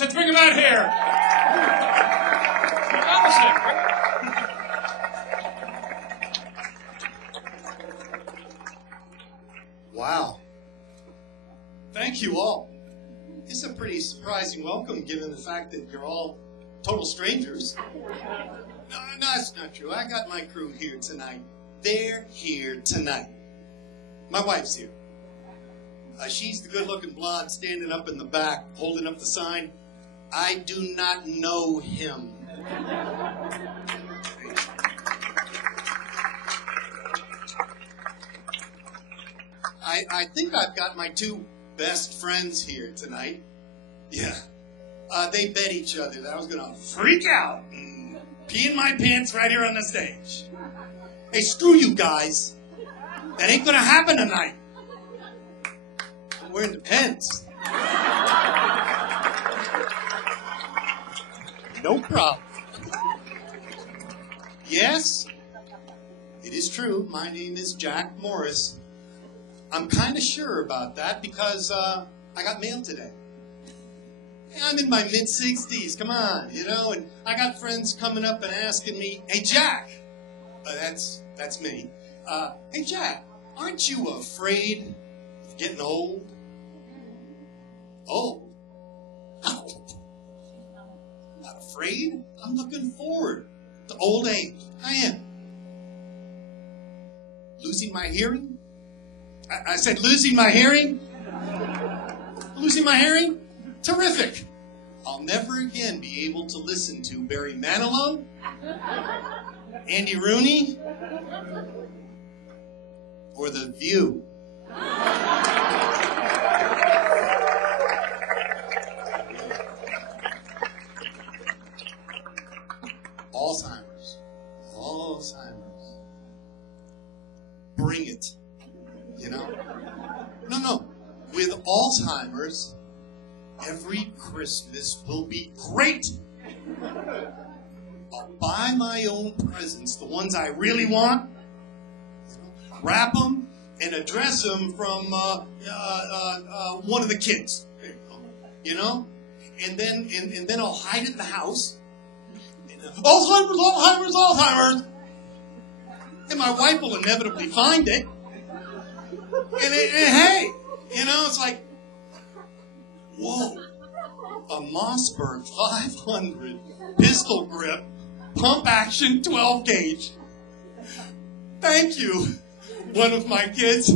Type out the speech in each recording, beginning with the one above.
Let's bring him out here. Wow. Thank you all. It's a pretty surprising welcome given the fact that you're all total strangers. No, that's not true. I got my crew here tonight. They're here tonight. My wife's here. She's the good-looking blonde standing up in the back, holding up the sign. I do not know him. I think I've got my two best friends here tonight. Yeah. They bet each other that I was going to freak out and pee in my pants right here on the stage. Hey, screw you guys. That ain't going to happen tonight. I'm wearing the pants. No problem. Yes, it is true. My name is Jack Morris. I'm kind of sure about that because I got mail today. I'm in my mid-60s, come on, you know, and I got friends coming up and asking me, hey, Jack, that's me. Hey, Jack, aren't you afraid of getting old? Old? No. Not afraid. I'm looking forward to old age. I am. Losing my hearing? I said losing my hearing? Losing my hearing? Terrific. I'll never again be able to listen to Barry Manilow, Andy Rooney, or The View. Alzheimer's. Alzheimer's. Bring it. You know? No. With Alzheimer's, every Christmas will be great. I'll buy my own presents, the ones I really want, wrap them, and address them from one of the kids. You know? And then I'll hide in the house. Alzheimer's. And my wife will inevitably find it. And hey, you know, it's like, whoa, a Mossberg 500 pistol grip, pump action 12 gauge. Thank you, one of my kids.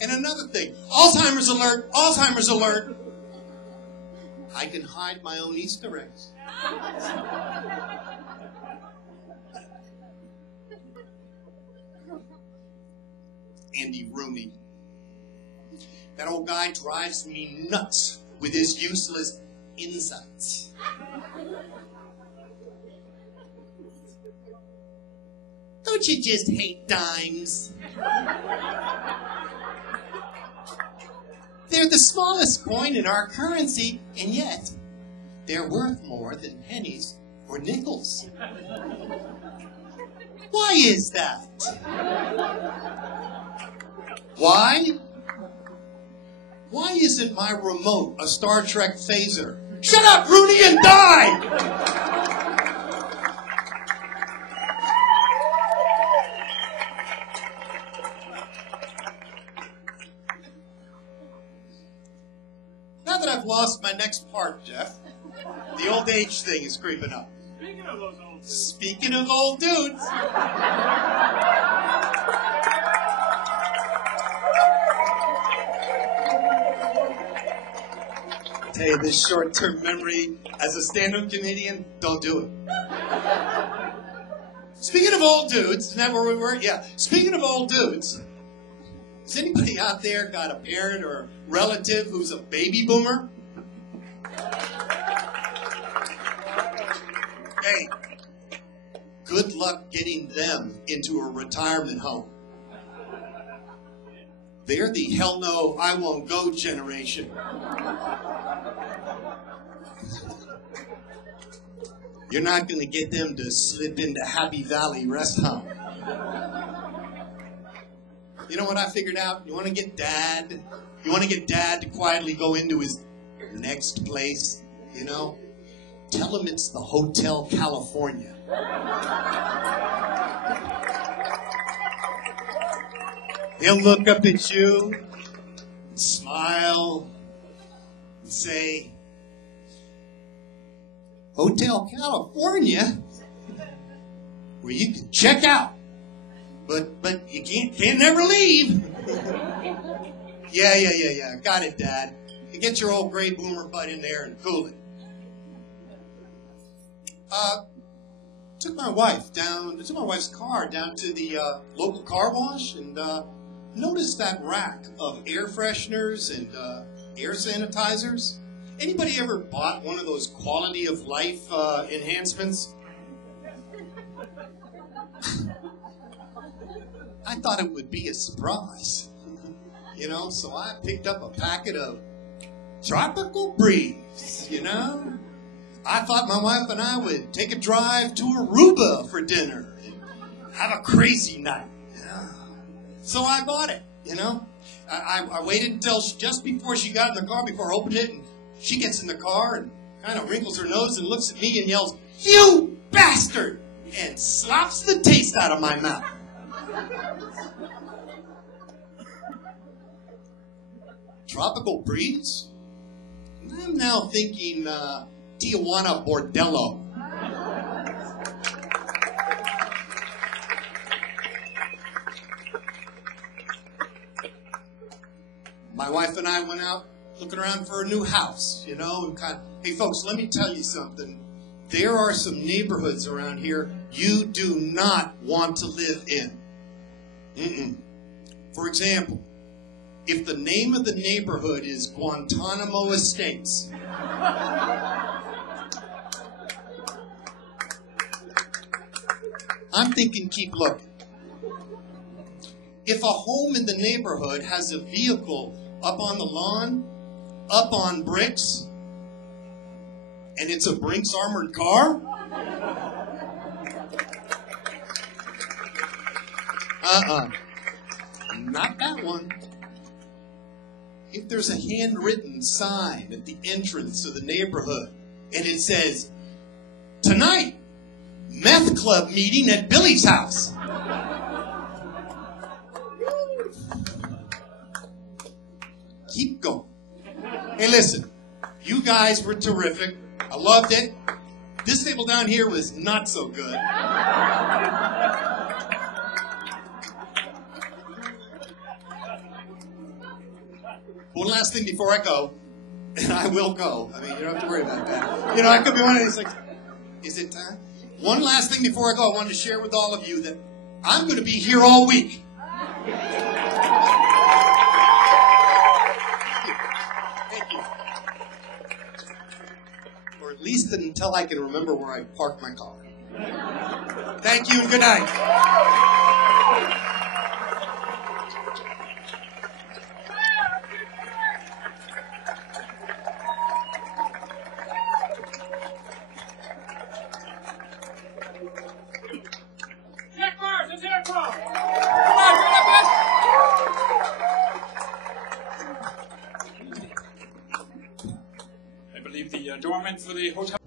And another thing, Alzheimer's alert. I can hide my own Easter eggs. Andy Rooney. That old guy drives me nuts with his useless insights. Don't you just hate dimes? They're the smallest coin in our currency, and yet they're worth more than pennies or nickels. Why is that? Why? Why isn't my remote a Star Trek phaser? Shut up, Rooney, and die! Now that I've lost my next part, Jeff, the old age thing is creeping up. Speaking of old dudes. I tell you, this short-term memory as a stand-up comedian, don't do it. Speaking of old dudes, isn't that where we were? Yeah. Speaking of old dudes, has anybody out there got a parent or a relative who's a baby boomer? Hey, good luck getting them into a retirement home. They're the hell no, I won't go generation. You're not going to get them to slip into Happy Valley Rest Home. You know what I figured out? You want to get Dad? You want to get Dad to quietly go into his next place? You know? Tell him it's the Hotel California. He'll look up at you, smile, and say, Hotel California? Where you can check out, but you can't never leave. Yeah. Got it, Dad. You get your old gray boomer butt in there and cool it. Took my wife's car down to the local car wash and noticed that rack of air fresheners and air sanitizers. Anybody ever bought one of those quality of life enhancements? I thought it would be a surprise, you know, so I picked up a packet of Tropical Breeze, you know. I thought my wife and I would take a drive to Aruba for dinner and have a crazy night. So I bought it, you know. I waited until just before she got in the car, before I opened it, and she gets in the car and kind of wrinkles her nose and looks at me and yells, "You bastard!" and slaps the taste out of my mouth. Tropical Breeze? I'm now thinking Tijuana Bordello. My wife and I went out looking around for a new house, you know, and kind of, hey folks, let me tell you something. There are some neighborhoods around here you do not want to live in. For example, if the name of the neighborhood is Guantanamo Estates, I'm thinking keep looking. If a home in the neighborhood has a vehicle up on the lawn, up on bricks, and it's a Brinks armored car, not that one. If there's a handwritten sign at the entrance to the neighborhood and it says, "Tonight, meth club meeting at Billy's house," keep going. Hey, listen, you guys were terrific. I loved it. This table down here was not so good. One last thing before I go, and I will go. I mean, you don't have to worry about that. You know, I could be one of these, like, is it time? One last thing before I go, I wanted to share with all of you that I'm going to be here all week. Thank you. Or at least until I can remember where I parked my car. Thank you and good night. I believe the doorman for the hotel